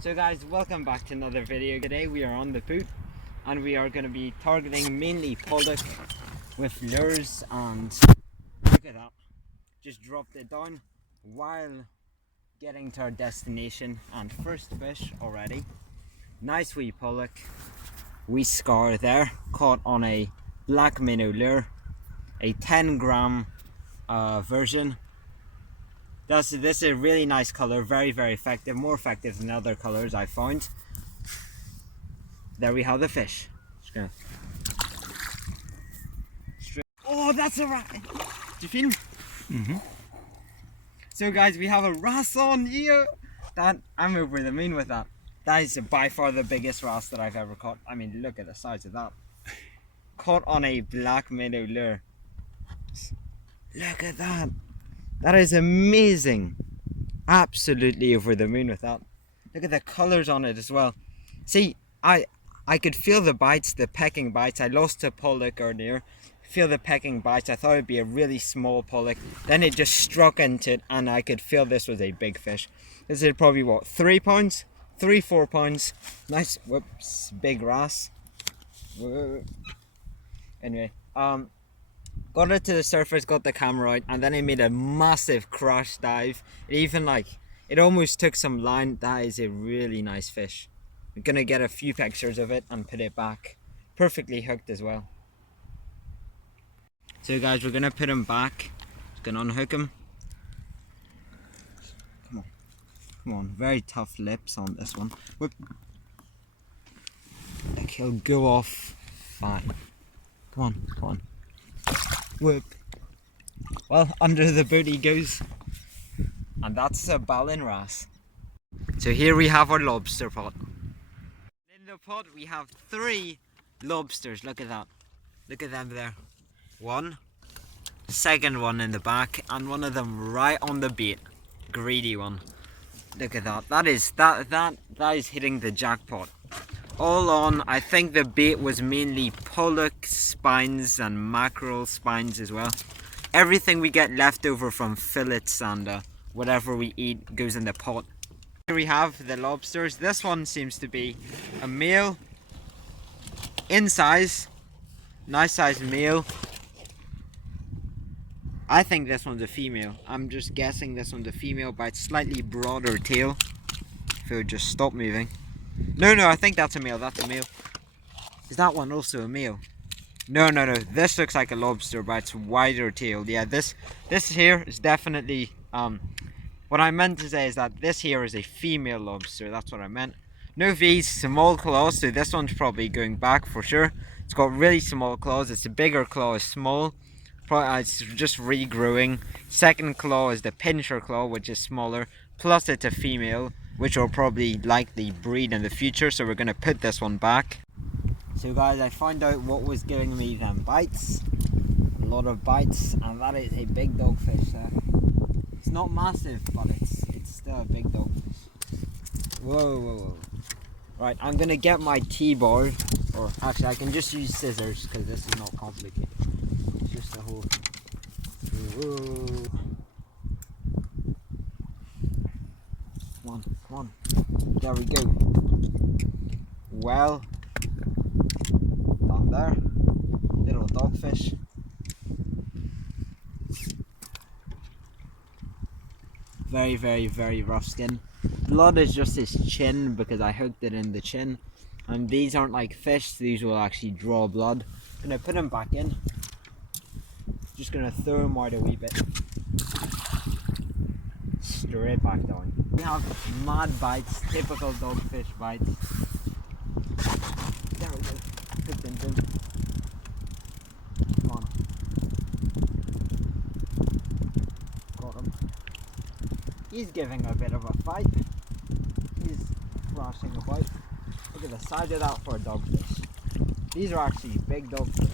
So guys, welcome back to another video. Today we are on the boat and we are going to be targeting mainly pollock with lures, and look at that, just dropped it down while getting to our destination, and first fish already. Nice wee pollock, wee scar there, caught on a black minnow lure, a 10 gram version. This is a really nice colour, very effective, more effective than other colours I found. There we have the fish. Just gonna... Oh, that's a rat! Do you feel him? So guys, we have a wrasse on here. I'm over the moon with that. That is by far the biggest wrasse that I've ever caught. I mean, look at the size of that. Caught on a black minnow lure. Look at that. That is amazing. Absolutely over the moon with that. Look at the colours on it as well. See, I could feel the bites, the pecking bites. I lost a pollock earlier. Feel the pecking bites. I thought it'd be a really small pollock. Then it just struck into it and I could feel this was a big fish. This is probably what, 3 pounds? 3-4 pounds. Nice, whoops, big wrasse. Whoa. Anyway, got it to the surface, got the camera out, and then I made a massive crash dive. It almost took some line. That is a really nice fish. I'm gonna get a few pictures of it and put it back. Perfectly hooked as well. So guys, we're gonna put him back. Just gonna unhook him. Come on, very tough lips on this one. Whoop. Like he'll go off fine. Come on. Whoop. Well, under the boot he goes. And that's a ballin wrasse. So here we have our lobster pot. In the pot we have 3 lobsters. Look at that. Look at them there. One. Second one in the back. And one of them right on the bait. Greedy one. Look at that. That is hitting the jackpot. All on, I think the bait was mainly pollock spines and mackerel spines as well. Everything we get left over from fillets and whatever we eat goes in the pot. Here we have the lobsters. This one seems to be a male in size. Nice size male. I think this one's a female. I'm just guessing this one's a female by its slightly broader tail. If it would just stop moving. No, I think that's a male. That's a male. Is that one also a male? No. This looks like a lobster by its wider tail. Yeah, this here is definitely... what I meant to say is that this here is a female lobster. That's what I meant. No V's, small claws. So this one's probably going back for sure. It's got really small claws. It's a bigger claw is small. It's just regrowing. Second claw is the pincher claw, which is smaller. Plus it's a female, which will probably likely breed in the future, so we're going to put this one back. So guys, I found out what was giving me them bites. A lot of bites, and that is a big dogfish there. It's not massive, but it's still a big dogfish. Whoa. Right, I'm going to get my T-bar, or actually I can just use scissors because this is not complicated. It's just a whole... Whoa. Come on. There we go. Well, down there, little dogfish. Very rough skin. Blood is just his chin because I hooked it in the chin. And these aren't like fish, these will actually draw blood. Gonna put him back in. Just gonna throw him out a wee bit. Straight back down. We have mad bites, typical dogfish bites. There we go. Hooked into him. Come on. Got him. He's giving a bit of a fight. He's thrashing about. Look at the size of that for a dogfish. These are actually big dogfish.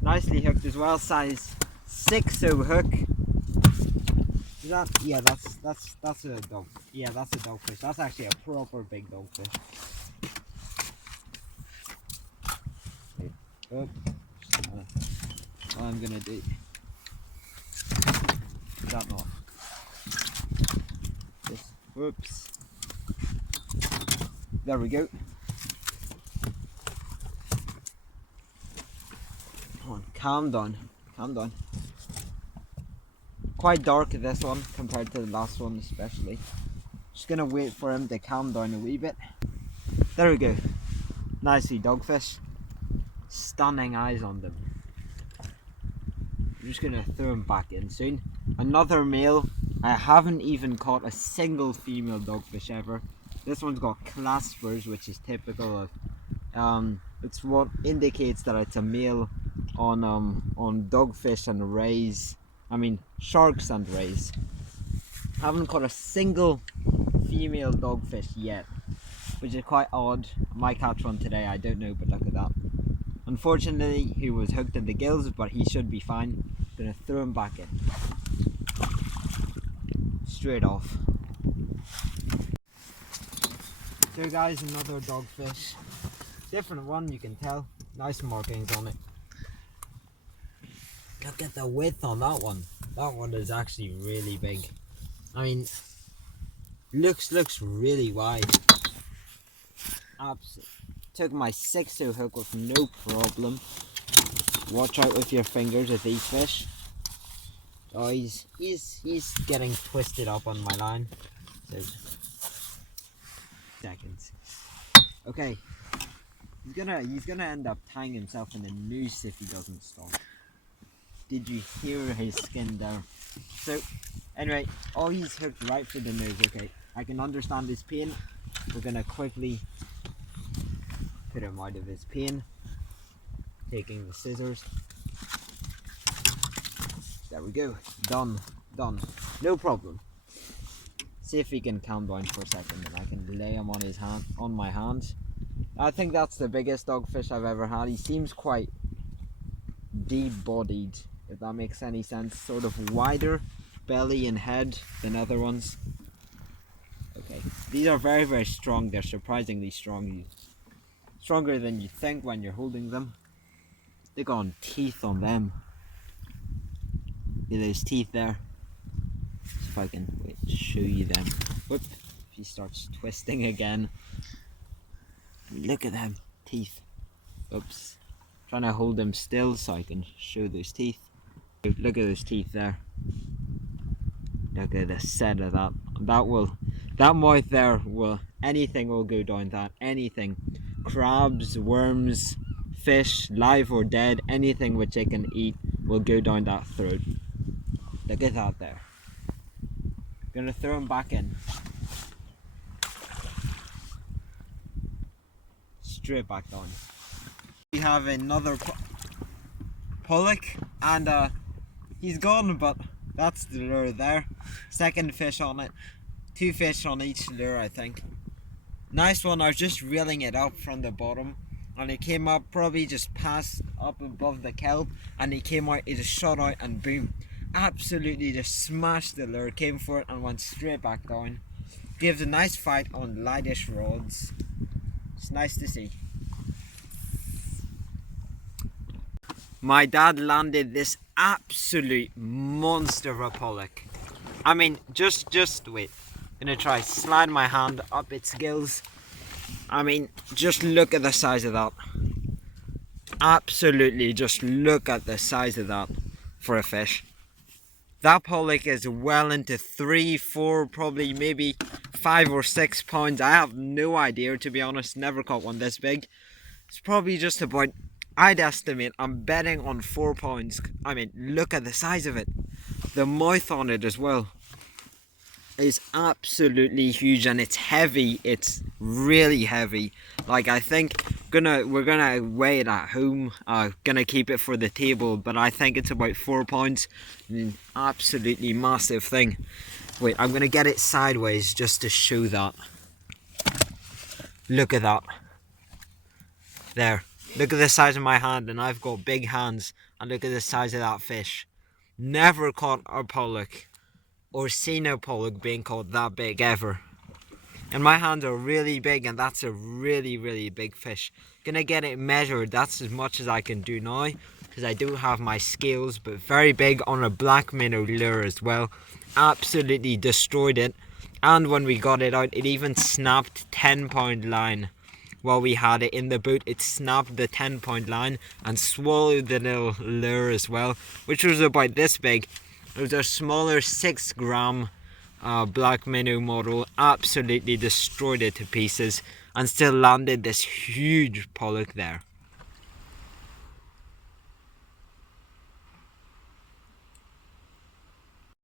Nicely hooked as well, size 6.0 hook. Is that, yeah, that's a dog. Yeah, that's a dogfish. That's actually a proper big dogfish. What I'm gonna do. Is that not? Just, whoops. There we go. Come on, calm down. Calm down. Quite dark this one compared to the last one especially. Just gonna wait for him to calm down a wee bit. There we go. Nicely dogfish. Stunning eyes on them. I'm just gonna throw him back in soon. Another male. I haven't even caught a single female dogfish ever. This one's got claspers, which is typical of it's what indicates that it's a male on dogfish and rays. I mean sharks and rays. I haven't caught a single female dogfish yet, which is quite odd. I might catch one today, I don't know, but look at that. Unfortunately, he was hooked in the gills, but he should be fine. Gonna throw him back in. Straight off. So guys, another dogfish. Different one, you can tell. Nice markings on it. Look at the width on that one. That one is actually really big. I mean, looks really wide. Absolutely. Took my 6-2 hook with no problem. Watch out with your fingers with these fish. Oh, he's getting twisted up on my line. So, seconds. Okay. He's gonna end up tying himself in a noose if he doesn't stop. Did you hear his skin there? So, anyway, oh, he's hooked right for the nose. Okay, I can understand his pain. We're gonna quickly put him out of his pain. Taking the scissors. There we go. Done. Done. No problem. See if he can calm down for a second and I can lay him on his hand, on my hand. I think that's the biggest dogfish I've ever had. He seems quite deep-bodied, if that makes any sense. Sort of wider belly and head than other ones. Okay. These are very, very strong. They're surprisingly strong. Stronger than you think when you're holding them. They got teeth on them. Look at those teeth there. See if I can show you them. Whoop! If he starts twisting again. Look at them teeth. Oops. Trying to hold them still so I can show those teeth. Look at those teeth there. Look at the set of that. That mouth there will, anything will go down that. Anything. Crabs, worms, fish, live or dead, anything which it can eat will go down that throat. Look at that there. Gonna throw him back in. Straight back down. We have another Pollock, and he's gone, but that's the lure there. Second fish on it. 2 fish on each lure, I think. Nice one. I was just reeling it up from the bottom, and it came up, probably just passed up above the kelp, and it came out, it just shot out, and boom. Absolutely just smashed the lure, came for it and went straight back down. Gives a nice fight on lightish rods. It's nice to see. My dad landed this absolute monster of a pollock. I mean, just wait. I'm gonna try slide my hand up its gills. I mean, just look at the size of that. Absolutely, just look at the size of that for a fish. That pollock is well into 3, 4, probably maybe 5 or 6 pounds. I have no idea, to be honest. Never caught one this big. It's probably just about, I'd estimate, I'm betting on 4 pounds. I mean, look at the size of it. The mouth on it as well is absolutely huge, and it's heavy. It's really heavy. Like, I think we're gonna weigh it at home. Gonna keep it for the table, but I think it's about 4 pounds. I mean, absolutely massive thing. Wait, I'm gonna get it sideways just to show that. Look at that. There. Look at the size of my hand, and I've got big hands. And look at the size of that fish. Never caught a pollock or seen a pollock being caught that big ever. And my hands are really big, and that's a really, really big fish. Gonna get it measured. That's as much as I can do now. because I do have my scales, but very big on a black minnow lure as well. Absolutely destroyed it, and when we got it out, it even snapped 10-pound line. While we had it in the boat, it snapped the 10-pound line and swallowed the little lure as well, which was about this big. It was a smaller 6-gram black minnow model. Absolutely destroyed it to pieces and still landed this huge pollock there.